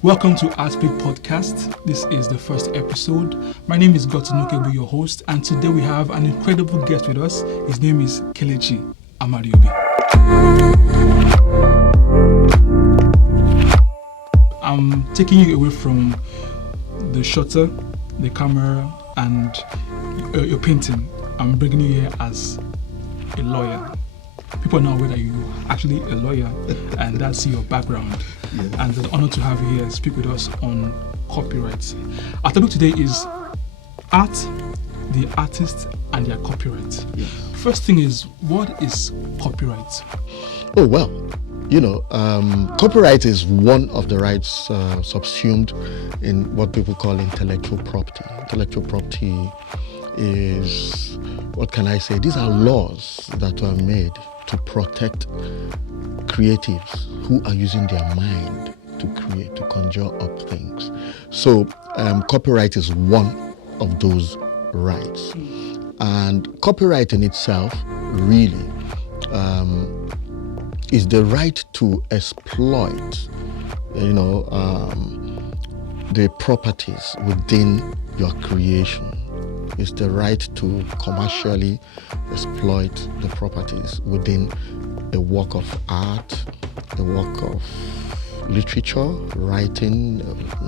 Welcome to Art Speak Podcast. This is the first episode. My name is Gotinukebu, your host, and today we have an incredible guest with us. His name is Kelechi, Amadi. I'm taking you away from the shutter, the camera, and your painting. I'm bringing you here as a lawyer. People know that you're actually a lawyer, and that's your background. Yes. And it's an honor to have you here speak with us on copyright. Our topic today is art, the artist, and their copyright. Yes. First thing is, what is copyright? Oh, well, copyright is one of the rights subsumed in what people call intellectual property. Intellectual property is, what can I say? These are laws that were made to protect creatives who are using their mind to create, to conjure up things. So copyright is one of those rights. And copyright in itself really is the right to exploit, the properties within your creation. It's the right to commercially exploit the properties within a work of art, a work of literature, writing,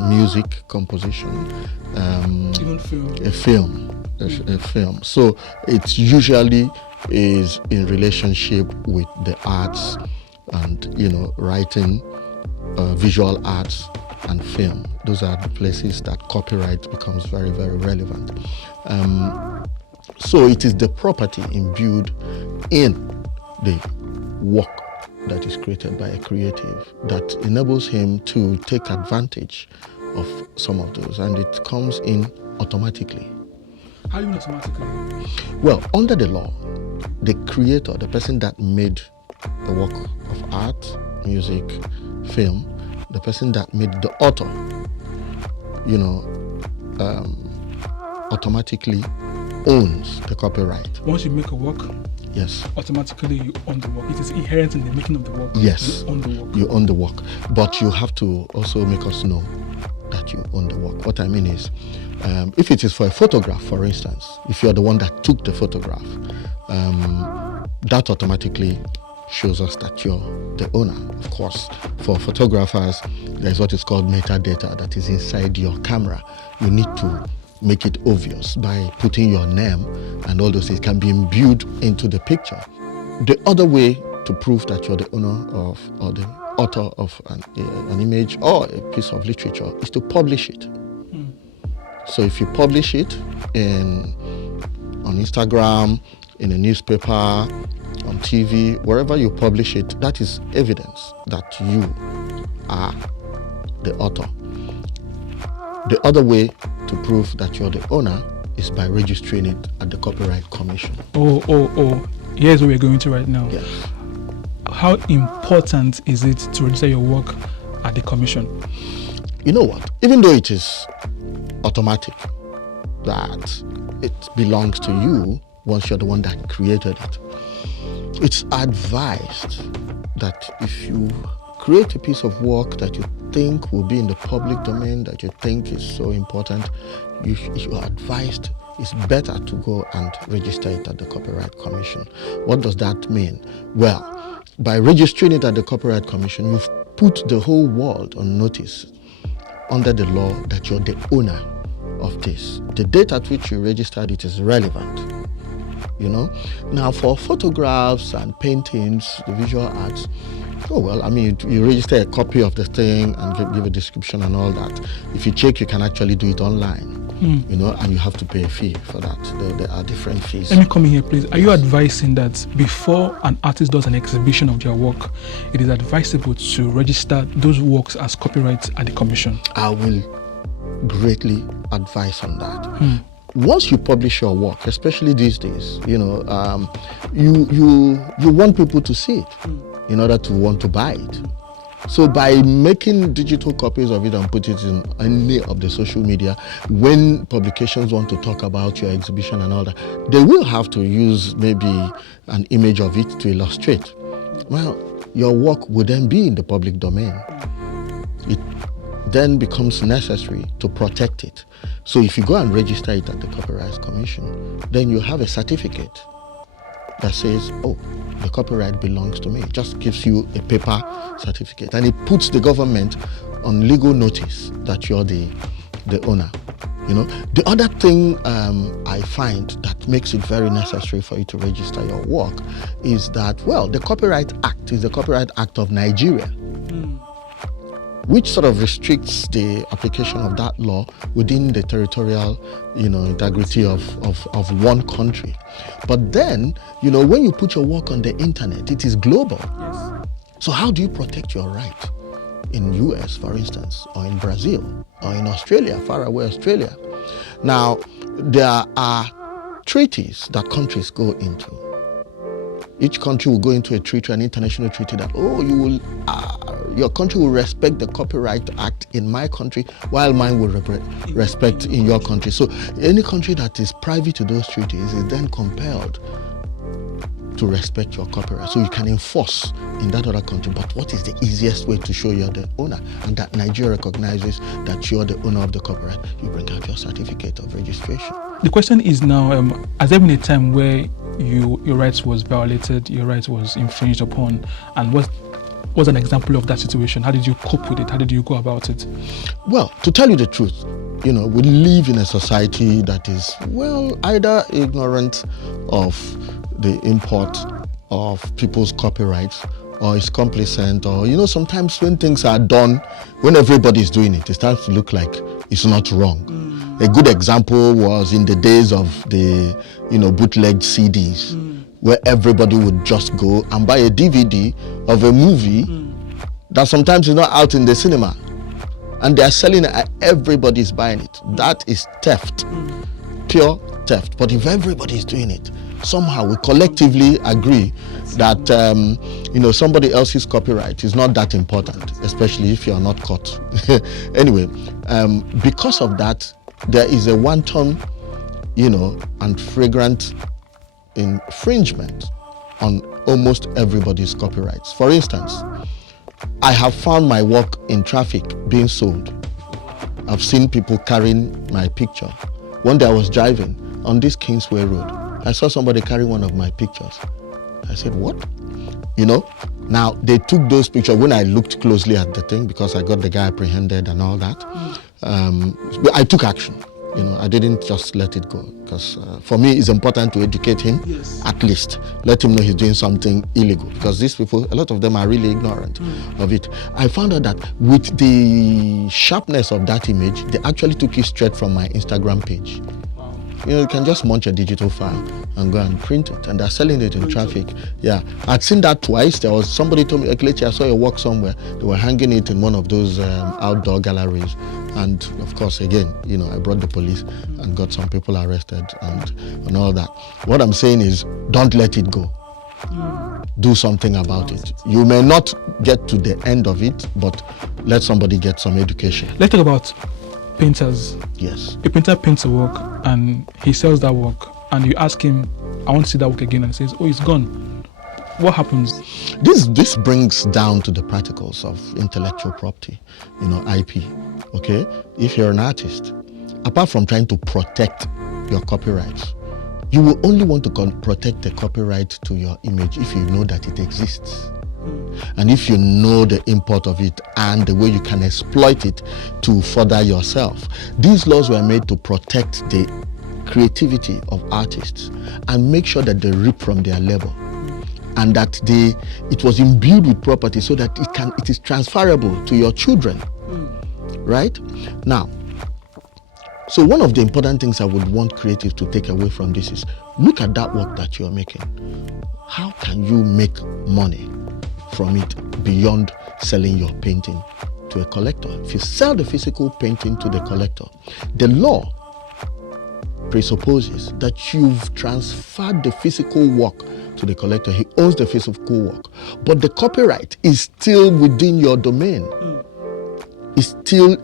music, composition, even film. A film. So it usually is in relationship with the arts and, writing, visual arts, and film. Those are the places that copyright becomes very, very relevant. So it is the property imbued in the work that is created by a creative that enables him to take advantage of some of those, and it comes in automatically. How do you mean automatically? Well, under the law, the creator, the person that made the work of art, music, film, the person that made the author, automatically owns the copyright. Once you make a work, yes, automatically you own the work. It is inherent in the making of the work. Yes, you own the work. You own the work, but you have to also make us know that you own the work. What I mean is, if it is for a photograph, for instance, if you're the one that took the photograph, that automatically shows us that you're the owner. Of course, for photographers, there's what is called metadata that is inside your camera. You need to make it obvious by putting your name and all those things can be imbued into the picture. The other way to prove that you're the owner of or the author of an image or a piece of literature is to publish it. So if you publish it on Instagram, in a newspaper, on TV, wherever you publish it, that is evidence that you are the author. The other way to prove that you're the owner is by registering it at the Copyright Commission. Oh. Here's where we're going to right now. Yes. How important is it to register your work at the commission? You know what? Even though it is automatic that it belongs to you once you're the one that created it, it's advised that if you create a piece of work that you think will be in the public domain, that you think is so important, you are advised it's better to go and register it at the Copyright Commission. What does that mean? Well, by registering it at the Copyright Commission, you've put the whole world on notice under the law that you're the owner of this. The date at which you registered it is relevant. Now for photographs and paintings, the visual arts, you register a copy of the thing and give a description and all that. If you check, you can actually do it online, and you have to pay a fee for that. There are different fees. Let me come in here, please. Are you advising that before an artist does an exhibition of their work, it is advisable to register those works as copyright at the commission? I will greatly advise on that. Once you publish your work, especially these days, you want people to see it in order to want to buy it. So by making digital copies of it and put it in any of the social media, when publications want to talk about your exhibition and all that, they will have to use maybe an image of it to illustrate. Well, your work would then be in the public domain. then becomes necessary to protect it. So if you go and register it at the Copyright Commission, then you have a certificate that says, oh, the copyright belongs to me. It just gives you a paper certificate, and it puts the government on legal notice that you're the owner. The other thing I find that makes it very necessary for you to register your work is that, well, the Copyright Act is the Copyright Act of Nigeria, which sort of restricts the application of that law within the territorial, integrity of one country. But then, when you put your work on the internet, it is global. Yes. So how do you protect your right in US, for instance, or in Brazil, or in Australia, far away Australia? Now, there are treaties that countries go into. Each country will go into a treaty, an international treaty, that, your country will respect the Copyright Act in my country, while mine will respect in your country. So any country that is privy to those treaties is then compelled to respect your copyright. So you can enforce in that other country. But what is the easiest way to show you're the owner and that Nigeria recognizes that you're the owner of the copyright? You bring out your certificate of registration. The question is now, has there been a time where your rights was violated, your rights was infringed upon, and what was an example of that situation? How did you cope with it? How did you go about it? Well, to tell you the truth, we live in a society that is, either ignorant of the import of people's copyrights, or is complacent, or, sometimes when things are done, when everybody's doing it, it starts to look like it's not wrong. A good example was in the days of the, bootlegged CDs, where everybody would just go and buy a DVD of a movie that sometimes is not out in the cinema, and they're selling it, everybody's buying it. That is theft, pure theft. But if everybody's doing it, somehow we collectively agree that somebody else's copyright is not that important, especially if you're not caught. Anyway, because of that, there is a wanton, and flagrant infringement on almost everybody's copyrights. For instance, I have found my work in traffic being sold. I've seen people carrying my picture. One day I was driving on this Kingsway Road. I saw somebody carry one of my pictures. I said, what? Now they took those pictures. When I looked closely at the thing, because I got the guy apprehended and all that, I took action. I didn't just let it go, because for me it's important to educate him. Yes. At least let him know he's doing something illegal, because these people, a lot of them are really ignorant of it. I found out that with the sharpness of that image, they actually took it straight from my Instagram page. You can just munch a digital file and go and print it, and they're selling it in traffic. Yeah, I'd seen that twice. There was somebody told me, Kelechi, I saw your work somewhere. They were hanging it in one of those outdoor galleries, and of course, again, I brought the police and got some people arrested and all that. What I'm saying is, don't let it go. Do something about it. You may not get to the end of it, but let somebody get some education. Let's talk about painters. Yes. A painter paints a work and he sells that work, and you ask him, I want to see that work again, and he says, oh, it's gone. What happens? This brings down to the practicals of intellectual property, IP. Okay? If you're an artist, apart from trying to protect your copyrights, you will only want to protect the copyright to your image if you know that it exists. And if you know the import of it and the way you can exploit it to further yourself. These laws were made to protect the creativity of artists and make sure that they reap from their labor, and that it was imbued with property so that it is transferable to your children. Right? Now, so one of the important things I would want creatives to take away from this is, look at that work that you're making. How can you make money from it beyond selling your painting to a collector? If you sell the physical painting to the collector, the law presupposes that you've transferred the physical work to the collector. He owns the physical work, but the copyright is still within your domain. It's still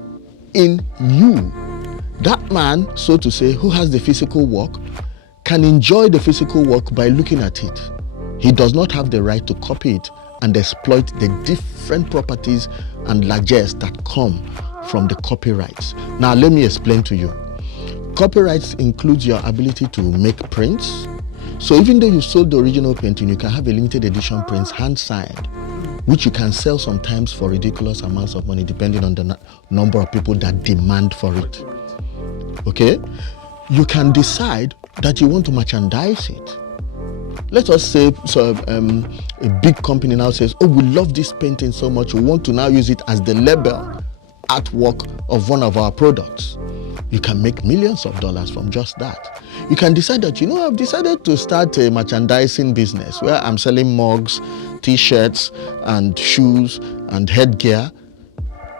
in you. That man, so to say, who has the physical work can enjoy the physical work by looking at it. He does not have the right to copy it and exploit the different properties and largesse that come from the copyrights. Now, let me explain to you. Copyrights includes your ability to make prints. So even though you sold the original painting, you can have a limited edition prints hand-signed, which you can sell sometimes for ridiculous amounts of money depending on the number of people that demand for it. Okay? You can decide that you want to merchandise it. Let us say a big company now says, oh, we love this painting so much, we want to now use it as the label artwork of one of our products. You can make millions of dollars from just that. You can decide that, I've decided to start a merchandising business where I'm selling mugs, t-shirts, and shoes, and headgear.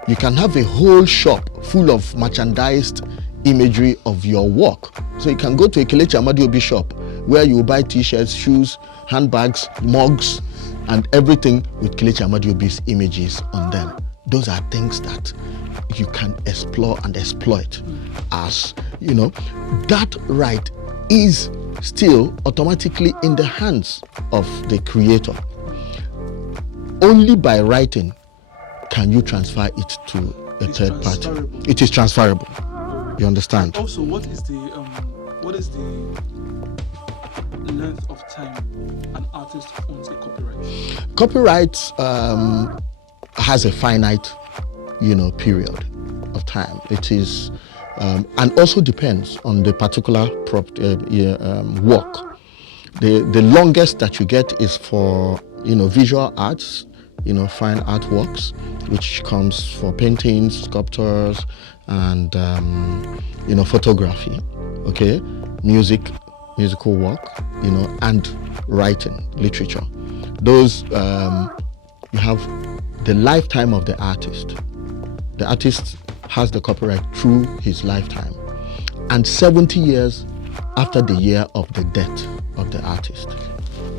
You can have a whole shop full of merchandised imagery of your work. So you can go to a Kelechi Amadi shop where you buy t-shirts, shoes, handbags, mugs, and everything with Kelechi Amadi images on them. Those are things that you can explore and exploit. As that right is still automatically in the hands of the creator. Only by writing can you transfer it to a third party. It is transferable. You understand? Also, what is the length of time an artist owns a copyright? Copyright has a finite, period of time. It is, and also depends on the particular work. The longest that you get is for visual arts, fine artworks, which comes for paintings, sculptures, and photography. Okay, musical work, and writing, literature. Those you have the lifetime of the artist. The artist has the copyright through his lifetime, and 70 years after the year of the death of the artist.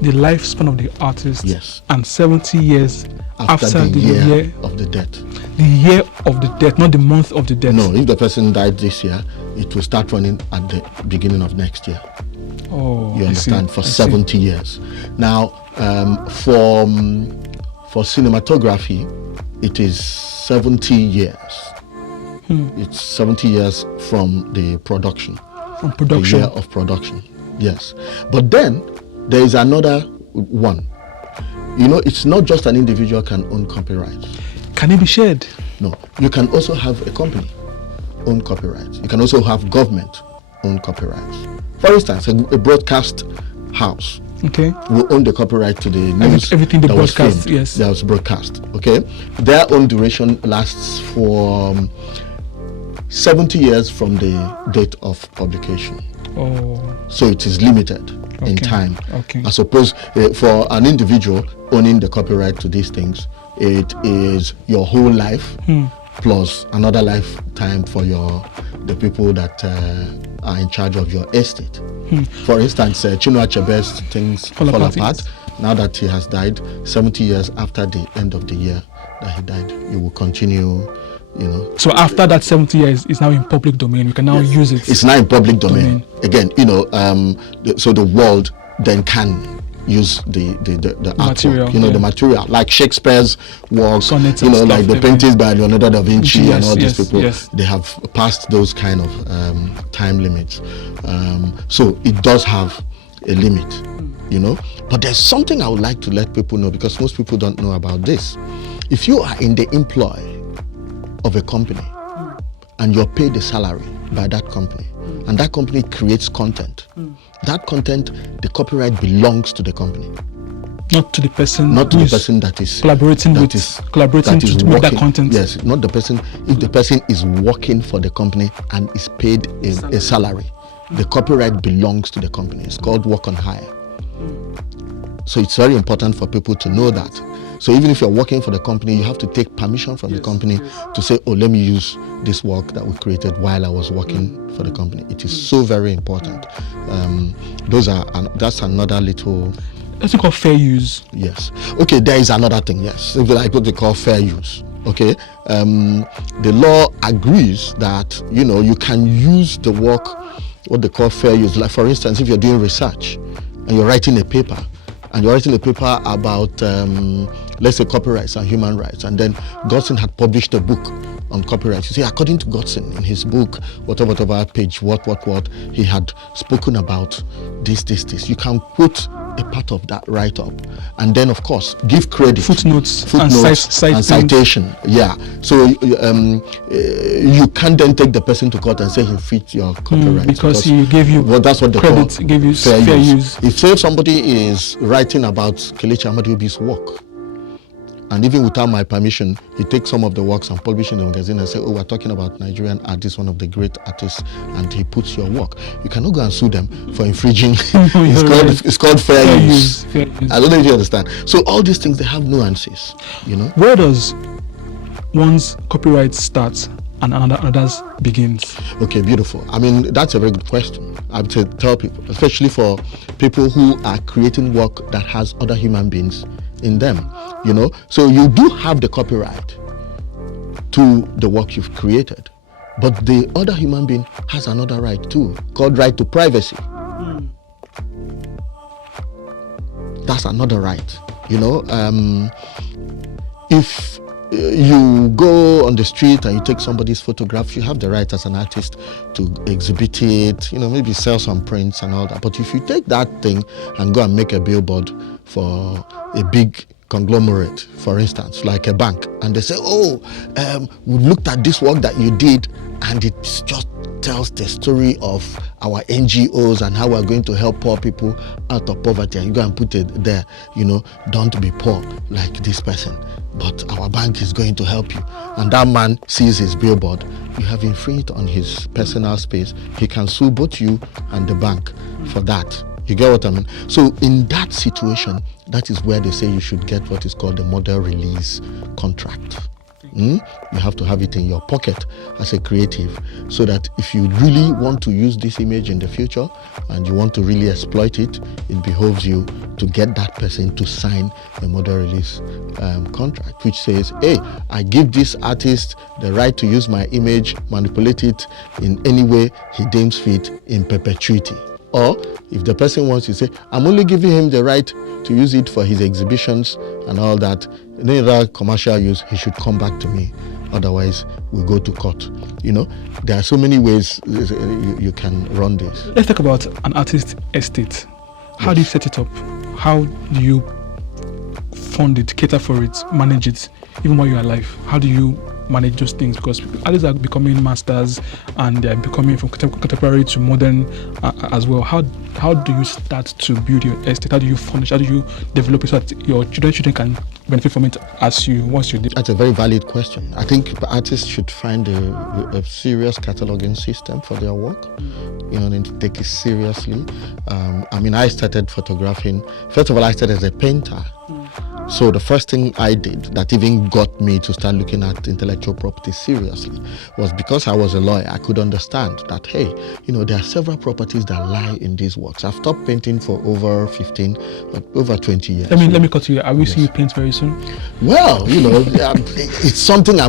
The lifespan of the artist. Yes. And 70 years after the year of the death. The year of the death, not the month of the death. No, if the person died this year, it will start running at the beginning of next year. Oh, you understand? For 70 years. Now, for cinematography, it is 70 years. It's 70 years from the production. From production. The year of production. Yes. But then there is another one. It's not just an individual can own copyright. Can it be shared? No. You can also have a company own copyrights. You can also have government own copyrights. For instance, a broadcast house will own the copyright to the news. Everything the broadcast, filmed, yes. That was broadcast. Okay? Their own duration lasts for 70 years from the date of publication. Oh. So it is limited in time. Okay. I suppose for an individual owning the copyright to these things, it is your whole life plus another lifetime for the people that are in charge of your estate. For instance, Chinua Achebe's things fall apart. Now that he has died, 70 years after the end of the year that he died, you will continue. So after that 70 years, it's now in public domain. We can now use it. It's now in public domain. Again, so the world then can use the material, artwork, the material, like Shakespeare's works, sonnets, like the paintings by Leonardo da Vinci and all these people. Yes. They have passed those kind of time limits. So it does have a limit, But there's something I would like to let people know, because most people don't know about this. If you are in the employ of a company and you're paid a salary by that company, and that company creates content, that content, the copyright belongs to the company, not to the person, that is collaborating to make that content. Yes, not the person. If the person is working for the company and is paid a salary, the copyright belongs to the company. It's called work on hire. So it's very important for people to know that. So even if you're working for the company, you have to take permission from the company to say, oh, let me use this work that we created while I was working for the company. It is so very important. That's another little... That's called fair use. Yes. Okay, there is another thing, yes. Like what they call fair use. Okay. The law agrees that, you can use the work, what they call fair use. Like, for instance, if you're doing research and you're writing a paper, about let's say copyrights and human rights, and then Godson had published a book on copyright. You see, according to Godson in his book, whatever page, what, he had spoken about this. You can quote a part of that write-up, and then of course give credit, footnotes and citation. Yeah. So you can't then take the person to court and say he fit your copyright because he gave you that's what they credit, call gave you fair use. If say somebody is writing about Kelechi Amadi's work, and even without my permission, he takes some of the works and publishes in the magazine and say, "Oh, we're talking about Nigerian artist, one of the great artists," and he puts your work. You cannot go and sue them for infringing. It's called fair use. I don't know if you understand. So all these things, they have nuances, you know. Where does one's copyright start and another's begins? Okay, beautiful. I mean, that's a very good question. I would say tell people, especially for people who are creating work that has other human beings in them, you know. So you do have the copyright to the work you've created, but the other human being has another right too, called right to privacy. That's another right, you know. If you go on the street and you take somebody's photograph, you have the right as an artist to exhibit it, you know, maybe sell some prints and all that. But if you take that thing and go and make a billboard for a big conglomerate, for instance, like a bank, and they say, "Oh, we looked at this work that you did, and it just tells the story of our NGOs and how we're going to help poor people out of poverty," and you go and put it there, you know, "Don't be poor like this person, but our bank is going to help you," and that man sees his billboard, you have infringed on his personal space. He can sue both you and the bank for that. You get what I mean? So in that situation, that is where they say you should get what is called the model release contract. You have to have it in your pocket as a creative, so that if you really want to use this image in the future and you want to really exploit it, it behoves you to get that person to sign a model release contract, which says, "Hey, I give this artist the right to use my image, manipulate it in any way he deems fit in perpetuity." Or if the person wants to say, "I'm only giving him the right to use it for his exhibitions and all that, any other commercial use, he should come back to me. Otherwise, we'll go to court." You know, there are so many ways you can run this. Let's talk about an artist estate. How do you set it up? How do you fund it, cater for it, manage it, even while you're alive? How do you manage those things? Because artists are becoming masters and they're becoming from contemporary to modern as well. How do you start to build your estate? How do you furnish? How do you develop it so that your children can benefit from it once you do? That's a very valid question. I think artists should find a serious cataloging system for their work. You know, then to take it seriously. I mean, I started photographing. First of all, I started as a painter. So the first thing I did that even got me to start looking at intellectual property seriously was because I was a lawyer. I could understand that, hey, you know, there are several properties that lie in these works. I've stopped painting for over 20 years. Let me cut you. I will see you paint very soon. Well, you know, it's something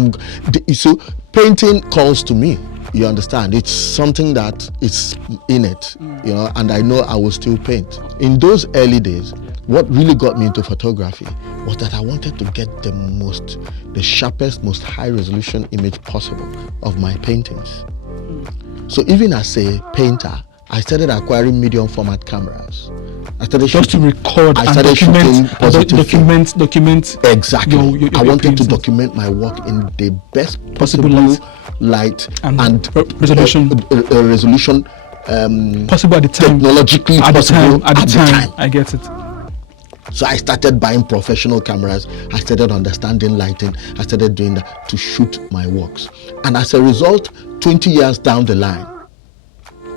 so painting calls to me. You understand? It's something that is in it, you know, and I know I will still paint. In those early days, what really got me into photography was that I wanted to get the sharpest, most high resolution image possible of my paintings. So even as a painter, I started acquiring medium format cameras. I started just to record and document. Exactly. I wanted to document my work in the best possible light and resolution. Possible at the time. Technologically possible at the time. I get it. So I started buying professional cameras. I started understanding lighting. I started doing that to shoot my works. And as a result, 20 years down the line,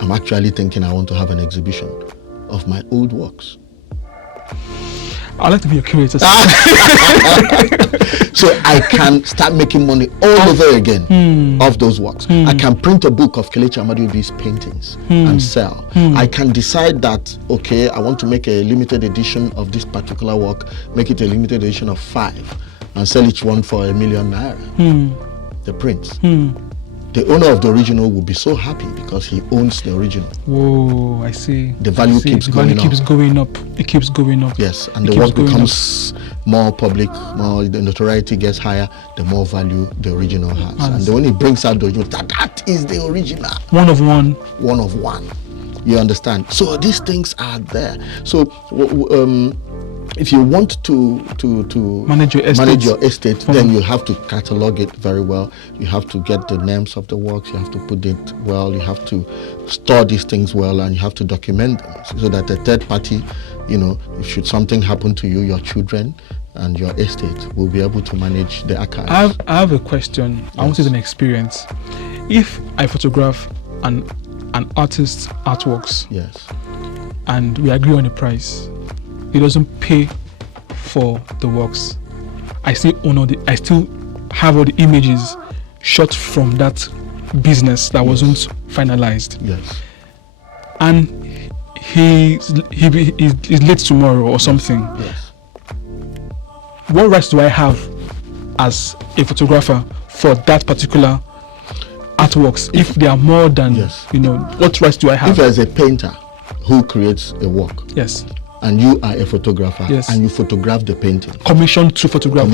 I'm actually thinking I want to have an exhibition of my old works. I'd like to be a curator. So I can start making money all over again of those works. I can print a book of Kelechi Amadi's paintings and sell. I can decide that, okay, I want to make a limited edition of this particular work, make it a limited edition of 5 and sell each one for ₦1 million. The prints. the owner of the original will be so happy because he owns the original. Whoa, I see. The value keeps going up. Keeps going up. It keeps going up. Yes, and the work becomes more public, more the notoriety gets higher, the more value the original has. And when he brings out the original, that is the original. One of one. One of one. You understand? So these things are there. So if you want to manage your estate, then you have to catalog it very well. You have to get the names of the works. You have to put it well. You have to store these things well, and you have to document them so that the third party, if should something happen to you, your children and your estate will be able to manage the archives. I have a question. Yes. I want to use an experience. If I photograph an artist's artworks, yes, and we agree on the price, he doesn't pay for the works, I still have all the images shot from that business that wasn't finalized. Yes. And he's late tomorrow or something. Yes. What rights do I have as a photographer for that particular artworks if they are more than, what rights do I have? If there's a painter who creates a work, yes, and you are a photographer, yes, and you photograph the painting, commissioned to photograph,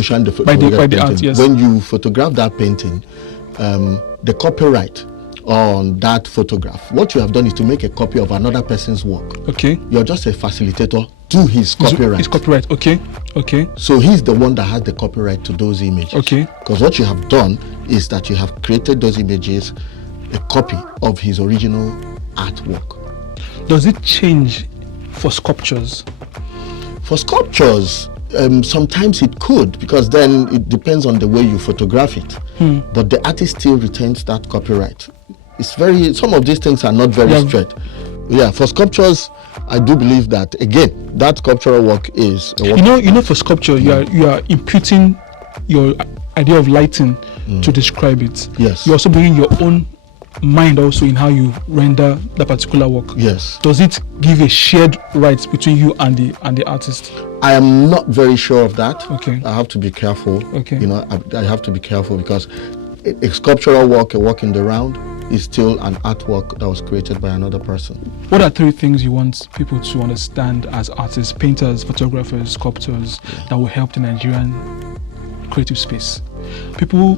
by the art, yes. When you photograph that painting, the copyright on that photograph, what you have done is to make a copy of another person's work. Okay. You're just a facilitator to his copyright. His copyright, okay. So he's the one that has the copyright to those images. Okay. Because what you have done is that you have created those images, a copy of his original artwork. Does it change for sculptures? For sculptures, sometimes it could, because then it depends on the way you photograph it. But the artist still retains that copyright. Some of these things are not very straight. Yeah, for sculptures, I do believe that, again, that sculptural work is a work. For sculpture, you are imputing your idea of lighting to describe it. Yes. You're also bringing your own mind also in how you render that particular work. Yes. Does it give a shared right between you and the artist? I am not very sure of that. Okay. I have to be careful. Okay. I have to be careful because a sculptural work, a work in the round, is still an artwork that was created by another person. What are 3 things you want people to understand as artists, painters, photographers, sculptors, that will help the Nigerian creative space? People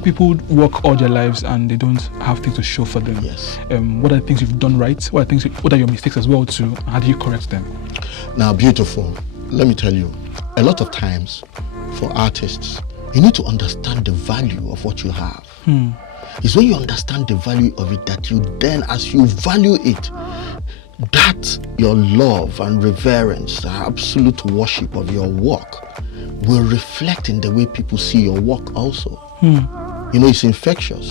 work all their lives and they don't have things to show for them. Yes. What are the things you've done right? What are your mistakes as well too? How do you correct them? Now, beautiful. Let me tell you, a lot of times for artists, you need to understand the value of what you have. It's when you understand the value of it that you then, as you value it, that your love and reverence, the absolute worship of your work will reflect in the way people see your work also. It's infectious.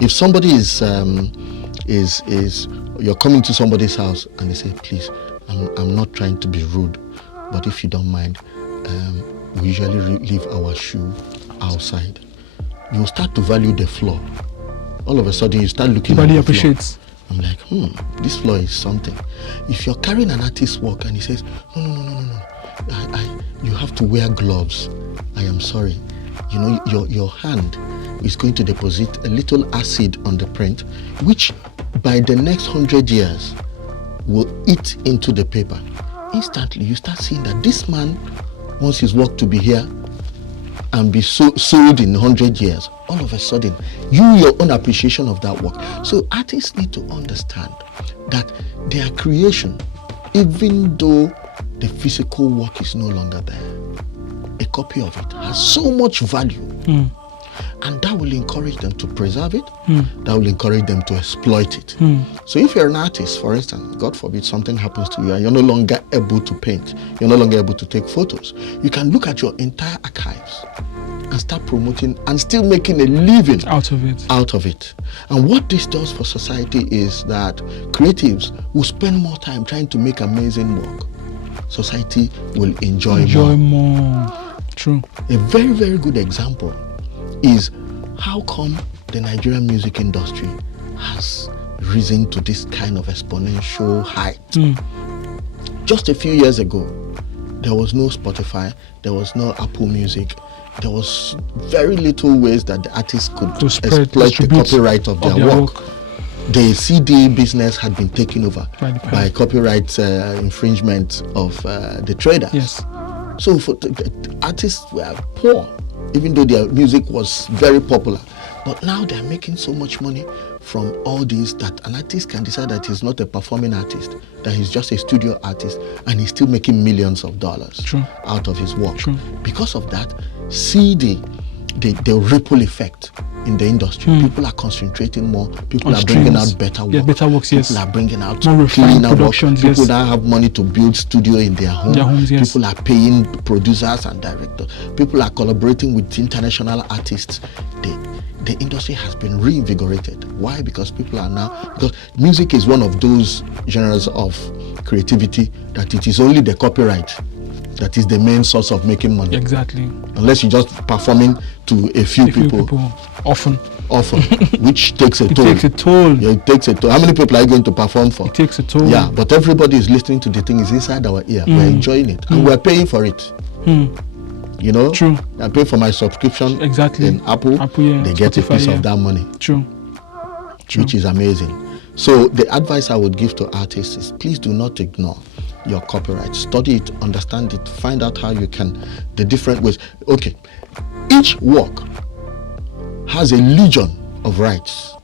If somebody is you're coming to somebody's house and they say, please, I'm not trying to be rude, but if you don't mind, we usually leave our shoe outside. You start to value the floor. All of a sudden, you start looking at the floor. I'm like, this floor is something. If you're carrying an artist's work and he says, no, you have to wear gloves. I am sorry. Your hand is going to deposit a little acid on the print, which by the next 100 years will eat into the paper. Instantly, you start seeing that this man wants his work to be here and be sold in 100 years. All of a sudden, your own appreciation of that work. So artists need to understand that their creation, even though the physical work is no longer there, a copy of it has so much value. And that will encourage them to preserve it. That will encourage them to exploit it. So if you're an artist, for instance, God forbid something happens to you and you're no longer able to paint, you're no longer able to take photos, you can look at your entire archives and start promoting and still making a living out of it. And what this does for society is that creatives will spend more time trying to make amazing work. Society will enjoy more. True. A very, very good example is how come the Nigerian music industry has risen to this kind of exponential height. Just a few years ago, there was no Spotify, there was no Apple Music, there was very little ways that the artists could exploit the distribute copyright of their work. The CD business had been taken over by copyright infringement of the traders. Yes. So the artists were poor, even though their music was very popular. But now they're making so much money from all these that an artist can decide that he's not a performing artist, that he's just a studio artist, and he's still making millions of dollars out of his work. Because of that, see the ripple effect in the industry. People are concentrating more. People are bringing out better work. Better works, people are bringing out more refined productions. People now have money to build studio in their homes. People are paying producers and directors. People are collaborating with international artists. The industry has been reinvigorated. Why? Because because music is one of those genres of creativity that it is only the copyright that is the main source of making money. Exactly. Unless you're just performing to a few people. Often, which takes a toll. It takes a toll. Yeah, it takes a toll. How many people are you going to perform for? It takes a toll. Yeah, but everybody is listening to the thing. Is inside our ear. We're enjoying it, and we're paying for it. You know, true. I pay for my subscription in Apple. They get a piece of that money. True. Which is amazing. So the advice I would give to artists is please do not ignore your copyright. Study it, understand it, find out how you can, the different ways. Okay, each work has a legion of rights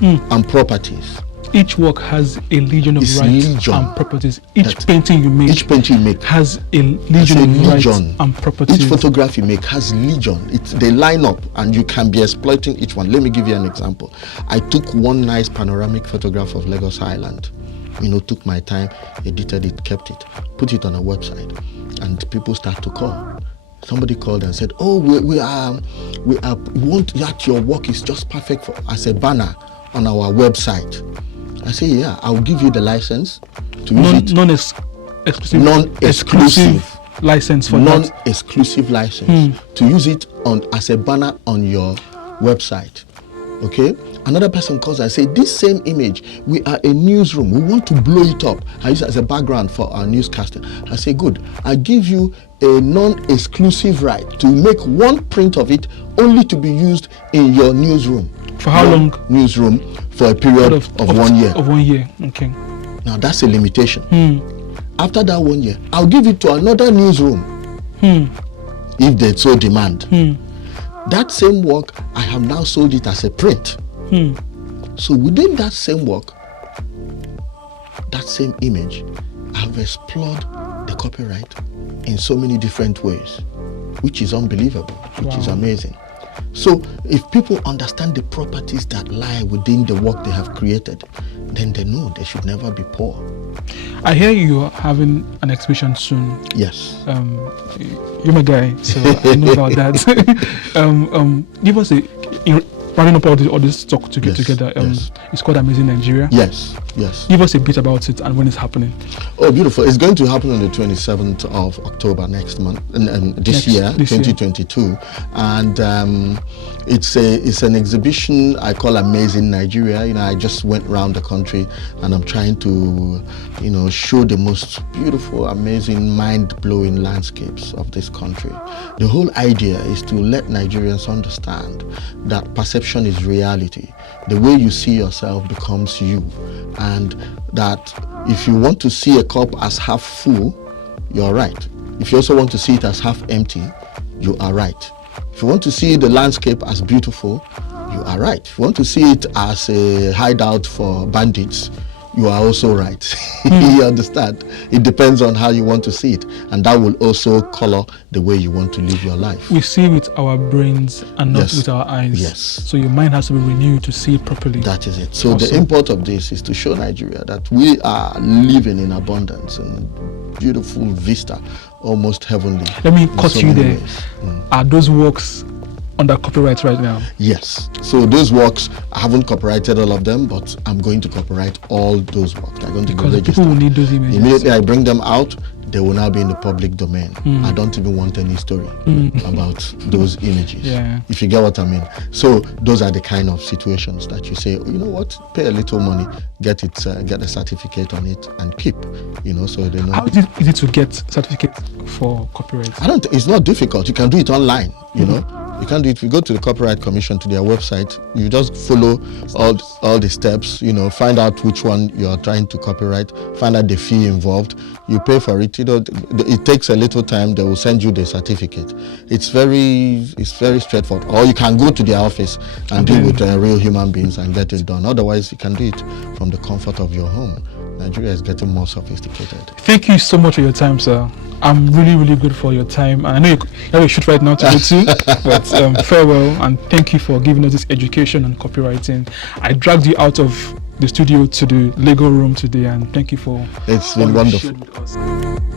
and properties. Each work has a legion of rights and properties. Each painting you make has a legion of rights and properties. Each photograph you make has legion. They line up and you can be exploiting each one. Let me give you an example. I took one nice panoramic photograph of Lagos Island. Took my time, edited it, kept it, put it on a website, and people start to call. Somebody called and said, "Oh, we want that your work is just perfect as a banner on our website." I say, "Yeah, I'll give you the license to use it." Non-exclusive license for non-exclusive license to use it as a banner on your website. Okay. Another person calls and say, "This same image, we are a newsroom. We want to blow it up. I use it as a background for our newscasting." I say, "Good. I give you a non-exclusive right to make one print of it only to be used in your newsroom." For how long? Newsroom for a period of 1 year. Of 1 year. Okay. Now that's a limitation. After that 1 year, I'll give it to another newsroom if they so demand. That same work, I have now sold it as a print. So within that same work, that same image, I have explored the copyright in so many different ways, which is unbelievable, which is amazing. So if people understand the properties that lie within the work they have created, then they know they should never be poor. I hear you are having an exhibition soon. Yes. You're my guy, so I know about that. Give us running up all this talk to get together. It's called Amazing Nigeria. Yes. Give us a bit about it and when it's happening. Oh, beautiful. It's going to happen on the 27th of October next month, this year, 2022. And it's an exhibition I call Amazing Nigeria. I just went around the country and I'm trying to, show the most beautiful, amazing, mind-blowing landscapes of this country. The whole idea is to let Nigerians understand that perception is reality. The way you see yourself becomes you. And that if you want to see a cup as half full, you're right. If you also want to see it as half empty, you are right. If you want to see the landscape as beautiful, you are right. If you want to see it as a hideout for bandits, you are also right. You understand? It depends on how you want to see it, and that will also color the way you want to live your life. We see with our brains and not with our eyes. Yes. So your mind has to be renewed to see it properly. That is it. So the import of this is to show Nigeria that we are living in abundance and beautiful vista, almost heavenly. Let me cut you there. Are those works under copyright right now? Yes. So those works, I haven't copyrighted all of them, but I'm going to copyright all those works. They're going to be registered. People will need those images. Immediately I bring them out, they will now be in the public domain. I don't even want any story about those images. Yeah. If you get what I mean. So those are the kind of situations that you say, you know what, pay a little money, get a certificate on it, and keep. So they know. How is it to get certificate for copyright? It's not difficult. You can do it online. You can do it. If you go to the Copyright Commission, to their website, you just follow all the steps, find out which one you are trying to copyright, find out the fee involved, you pay for it. It takes a little time, they will send you the certificate. It's very straightforward. Or you can go to their office and deal with real human beings and get it done. Otherwise, you can do it from the comfort of your home. Nigeria is getting more sophisticated. Thank you so much for your time, sir. I'm really, really good for your time. And I know you have a shoot right now to go to, but farewell, and thank you for giving us this education on copywriting. I dragged you out of the studio to the Lego room today, and thank you for it's been wonderful. shared with us.